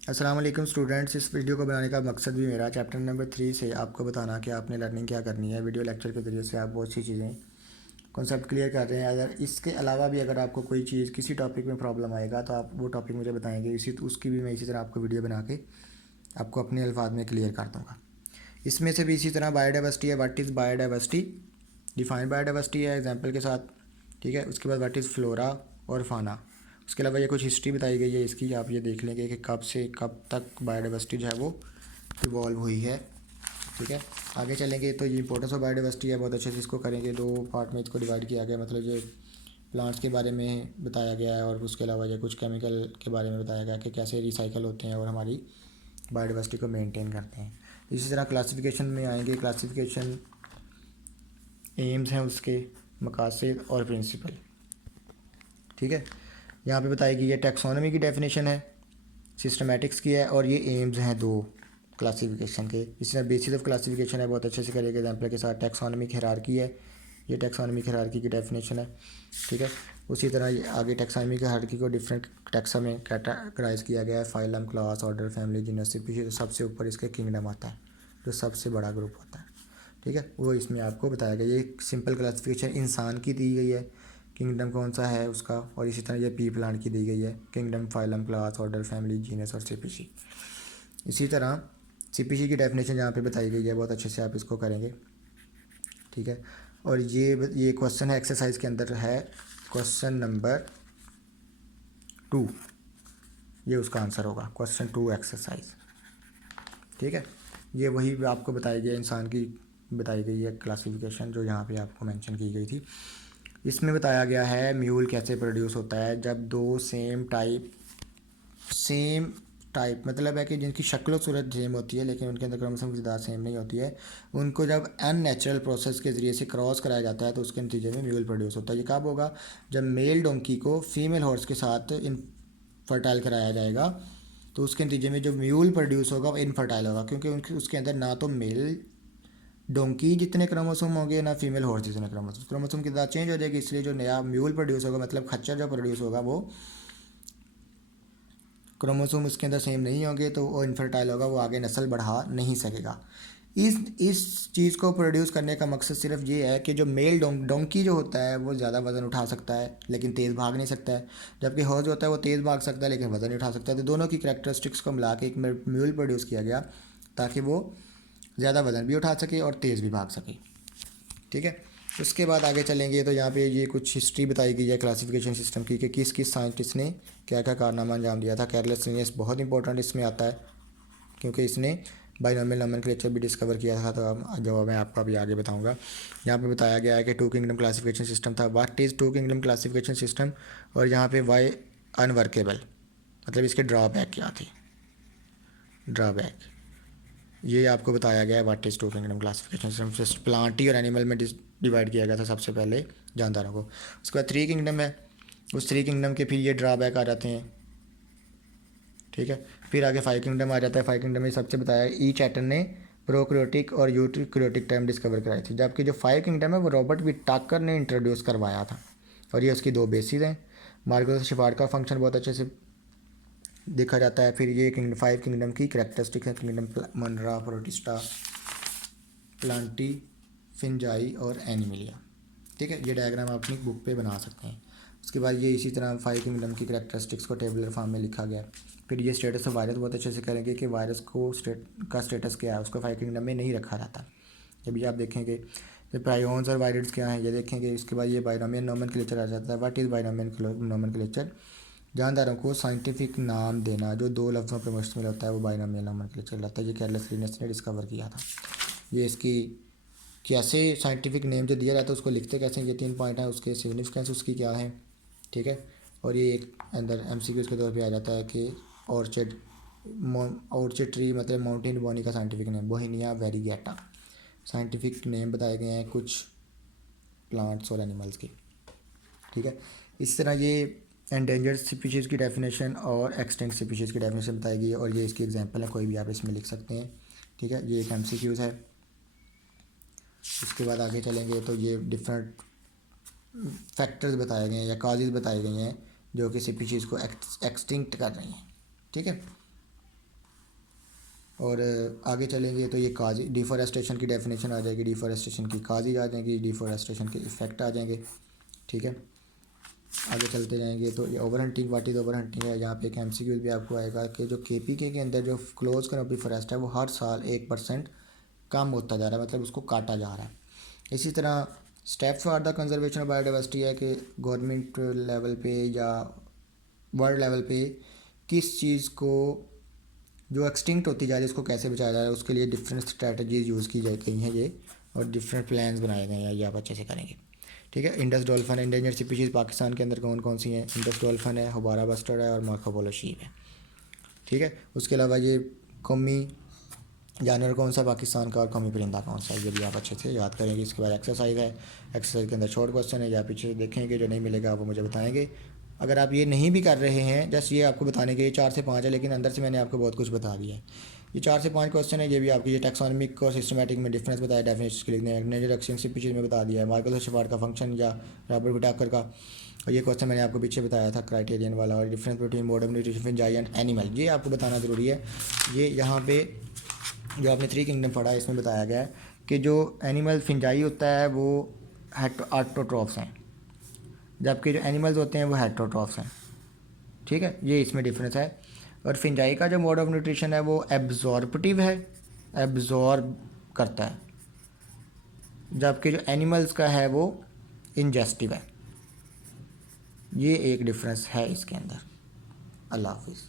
अस्सलाम वालेकुम स्टूडेंट्स। इस वीडियो को बनाने का मकसद भी मेरा चैप्टर नंबर 3 से आपको बताना कि आपने लर्निंग क्या करनी है। वीडियो लेक्चर के ज़रिए से आप बहुत सी चीज़ें कॉन्सेप्ट क्लियर कर रहे हैं। अगर इसके अलावा भी अगर आपको कोई चीज़ किसी टॉपिक में प्रॉब्लम आएगा तो आप वो टॉपिक मुझे बताएंगे, इसी उसकी भी मैं इसी तरह आपको वीडियो बना के आपको अपने अल्फाज में क्लियर कर दूँगा। इसमें से भी इसी तरह बायोडाइवर्सिटी है। What is biodiversity, define biodiversity है एग्जाम्पल के साथ, ठीक है। उसके बाद व्हाट इज़ फ्लोरा और फाना। उसके अलावा ये कुछ हिस्ट्री बताई गई है इसकी, आप ये देख लेंगे कि कब से कब तक बायोडाइवर्सिटी जो है वो इवॉल्व हुई है, ठीक है। आगे चलेंगे तो ये इंपॉर्टेंस ऑफ बायोडाइवर्सिटी है, बहुत अच्छे से इसको करेंगे। दो पार्ट में इसको डिवाइड किया गया, मतलब ये प्लांट्स के बारे में बताया गया है और उसके अलावा ये कुछ केमिकल के बारे में बताया गया कि कैसे रिसाइकल होते हैं और हमारी बायोडाइवर्सिटी को मेंटेन करते हैं। इसी तरह क्लासिफिकेशन में आएंगे। क्लासिफिकेशन एम्स हैं उसके, मकासद और प्रिंसिपल, ठीक है। यहाँ पे बताएगी ये टैक्सोनॉमी की डेफिनेशन है, सिस्टमेटिक्स की है, और ये एम्स हैं दो क्लासिफिकेशन के। इसी तरह बेसिस ऑफ क्लासिफिकेशन है, बहुत अच्छे से करेगा एग्जाम्पल के साथ। टैक्सोनॉमिक हायरार्की है, ये टैक्सोनॉमिक हायरार्की की डेफिनेशन है, ठीक है। उसी तरह ये आगे टैक्सोनॉमिक हायरार्की को डिफरेंट टैक्सा में कैटेगराइज किया गया है, phylum, class, order, family, genus, species. तो सबसे ऊपर इसके किंगडम आता है, जो सबसे बड़ा ग्रुप होता है, ठीक है। वो इसमें आपको बताया गया। ये सिंपल क्लासिफिकेशन इंसान की दी गई है, किंगडम कौन सा है उसका, और इसी तरह ये पी प्लांट की दी गई है, kingdom, phylum, class, order, family, genus और स्पीशीज। इसी तरह स्पीशीज की डेफिनेशन यहाँ पे बताई गई है, बहुत अच्छे से आप इसको करेंगे, ठीक है। और ये क्वेश्चन है एक्सरसाइज के अंदर है, क्वेश्चन नंबर 2, ये उसका आंसर होगा, क्वेश्चन 2 एक्सरसाइज, ठीक है। ये वही आपको बताई गई इंसान की बताई गई है क्लासिफिकेशन, जो यहाँ पे आपको मेंशन की गई थी। इसमें बताया गया है म्यूल कैसे प्रोड्यूस होता है, जब दो सेम टाइप मतलब है कि जिनकी शक्ल और सूरत सेम होती है लेकिन उनके अंदर क्रोमोसोम की तादाद सेम नहीं होती है, उनको जब अननेचुरल प्रोसेस के ज़रिए से क्रॉस कराया जाता है तो उसके नतीजे में म्यूल प्रोड्यूस होता है। ये कब होगा, जब मेल डोंकी को फीमेल हॉर्स के साथ इन फर्टाइल कराया जाएगा तो उसके नतीजे में जो म्यूल प्रोड्यूस होगा वो इनफर्टाइल होगा, क्योंकि उनके उसके अंदर ना तो मेल डोंकी जितने क्रोमोसोम होंगे ना फीमेल हॉर्स जितने क्रोमोसोम की तादाद चेंज हो जाएगी। इसलिए जो नया म्यूल प्रोड्यूस होगा, मतलब खच्चर जो प्रोड्यूस होगा, वो क्रोमोसोम उसके अंदर सेम नहीं होंगे तो वो इनफर्टाइल होगा, वो आगे नस्ल बढ़ा नहीं सकेगा। इस चीज़ को प्रोड्यूस करने का मकसद सिर्फ ये है कि जो मेल डोंकी जो होता है वो ज़्यादा वज़न उठा सकता है लेकिन तेज़ भाग नहीं सकता है, जबकि हॉर्स जो होता है वो तेज़ भाग सकता है लेकिन वज़न नहीं उठा सकता है। तो दोनों की करैक्टरिस्टिक्स को मिला के एक म्यूल प्रोड्यूस किया गया ताकि वो ज़्यादा वज़न भी उठा सके और तेज़ भी भाग सके, ठीक है। उसके बाद आगे चलेंगे तो यहाँ पे ये कुछ हिस्ट्री बताई गई है क्लासिफिकेशन सिस्टम की कि किस किस साइंटिस्ट ने क्या क्या कारनामा अंजाम दिया था। कैरलस लिनियस बहुत इंपॉर्टेंट इसमें आता है क्योंकि इसने बाइनॉमियल नोमेनक्लेचर भी डिस्कवर किया था, तो अब जो मैं आपको अभी आगे बताऊंगा। यहाँ पे बताया गया है कि टू किंगडम क्लासिफिकेशन सिस्टम था। What is two kingdom classification system, और यहाँ पे वाई अनवर्केबल, मतलब इसके ड्रॉबैक क्या थे, ड्रॉबैक ये आपको बताया गया है। What is two kingdom classification system plantae और एनिमल में डिवाइड किया गया था सबसे पहले जानदारों को। उसके बाद थ्री किंगडम है, उस थ्री किंगडम के फिर ये ड्रॉबैक आ जाते हैं, ठीक है। फिर आगे फाइव किंगडम आ जाता है। फाइव किंगडम में सबसे बताया ई चैटन ने प्रोक्रियोटिक और यूट्रिक्रियोटिक टर्म डिस्कवर कराई थी, जबकि जो फाइव किंगडम है वो रॉबर्ट बी टाकर ने इंट्रोड्यूस करवाया था, और ये उसकी दो बेसिस हैं। मार्गो शिफार्ड का फंक्शन बहुत अच्छे से देखा जाता है। फिर ये फाइव किंगडम की करेक्टरिस्टिक्स है, किंगडम मनरा, प्रोटिस्टा, प्लांटी, फिंजाई और एनिमिलिया, ठीक है। ये डायग्राम आप अपनी बुक पे बना सकते हैं। उसके बाद ये इसी तरह फाइव किंगडम की करेक्टरिस्टिक्स को टेबुलर फॉर्म में लिखा गया। फिर ये स्टेटस ऑफ वायरस बहुत अच्छे से करेंगे कि वायरस को का स्टेटस क्या है, उसको फाइव किंगडम में नहीं रखा जाता। जब ये आप देखेंगे ये प्रायोन्स और वायरस क्या हैं ये देखेंगे। इसके बाद ये बाइनोमियल नोमेनक्लेचर आ जाता है। व्हाट इज़ बाइनोमियल नोमेनक्लेचर, जानदारों को साइंटिफिक नाम देना जो दो लफ्ज़ों पर मुश्तमिल होता है वो बाइनोमियल नोमेनक्लेचर कहलाता है। ये कैरलस लिनियस ने डिस्कवर किया था। ये इसकी कैसे साइंटिफिक नेम जो दिया जाता है उसको लिखते कैसे, ये 3 पॉइंट हैं, उसके सिग्निफिकेंस उसकी क्या है, ठीक है। और ये एक अंदर एमसीक्यूज के तौर पे आ जाता है कि ऑर्चिड ऑर्चिड ट्री मतलब माउंटेन बोनी का साइंटिफिक नेम बोहिनिया वेरीगेटा। साइंटिफिक नेम बताए गए हैं कुछ प्लांट्स और एनिमल्स के, ठीक है। इस तरह ये एंडेंजर्ड स्पीशीज़ की डेफिनेशन और एक्सटिंक्ट स्पीशीज़ की डेफिनेशन बताई गई है, और ये इसकी एग्जांपल है, कोई भी आप इसमें लिख सकते हैं, ठीक है। ये एक एमसीक्यूज़ है। उसके बाद आगे चलेंगे तो ये डिफरेंट फैक्टर्स बताए गए हैं या काजेज़ बताए गए हैं जो कि स्पीशीज़ को एक्सटिंक्ट कर रही हैं, ठीक है। और आगे चलेंगे तो ये काजी डिफॉरेस्टेशन की डेफिनेशन आ जाएगी, डिफॉरेस्टेशन की काजी आ जाएगी, डिफॉरेस्टेशन के इफ़ेक्ट आ जाएंगे। ठीक है, आगे चलते जाएंगे तो ये over hunting, what is over hunting है। यहाँ पे एक एमसीक्यू भी आपको आएगा कि जो केपीके के अंदर जो क्लोज कैनोपी फॉरेस्ट है वो हर साल 1% कम होता जा रहा है, मतलब उसको काटा जा रहा है। इसी तरह step for the conservation of biodiversity है कि गवर्नमेंट लेवल पे या वर्ल्ड लेवल पे किस चीज़ को जो एक्सटिंक्ट होती जा रही है उसको कैसे बचाया जा रहा है, उसके लिए डिफरेंट स्ट्रेटजीज यूज़ की गई हैं ये, और डिफरेंट प्लान्स बनाए गए हैं, ये आप अच्छे से करेंगे। ठीक है, Indus dolphin endangered species Pakistan के अंदर कौन कौन सी हैं? इंडस डॉल्फिन है, हुबारा बस्टर्ड है और मार्को पोलो शीप है। ठीक है, उसके अलावा ये कौमी जानवर कौन सा पाकिस्तान का और कौमी परिंदा कौन सा है, ये भी आप अच्छे से याद करेंगे। इसके बाद एक्सरसाइज है, एक्सरसाइज के अंदर शॉर्ट क्वेश्चन है, या पीछे देखेंगे, जो नहीं मिलेगा वो मुझे बताएंगे। अगर आप ये नहीं भी कर रहे हैं, जस्ट ये आपको बताने के, ये 4 से 5 है, लेकिन अंदर से मैंने आपको बहुत कुछ बता दिया है। ये 4 से 5 क्वेश्चन है, ये भी आपकी ये टैक्सोनॉमिक और सिस्टमैटिक में डिफरेंस बताया, डेफिनेशन के लिखने नेचर एक्सटेंसिव पीछे में बता दिया है, मार्कस और शेफार्ड का फंक्शन या रॉबर्ट विटाकर का, और ये क्वेश्चन मैंने आपको पीछे बताया था क्राइटेरियन वाला, और difference between mode of nutrition fungi and animal, ये आपको बताना ज़रूरी है। ये यहाँ पे जो आपने 3 किंगडम पढ़ा है इसमें बताया गया है कि जो एनिमल फिंजाई होता है वो ऑटोट्रॉफ्स हैं, जबकि जो एनिमल्स होते हैं वो हेटरोट्रॉफ्स हैं। ठीक है, ये इसमें डिफरेंस है। और फिंजाई का जो मोड ऑफ न्यूट्रिशन है वो एब्जॉर्बटिव है, एब्जॉर्ब करता है, जबकि जो एनिमल्स का है वो इंजेस्टिव है। ये एक डिफरेंस है इसके अंदर। अल्लाह हाफिज़।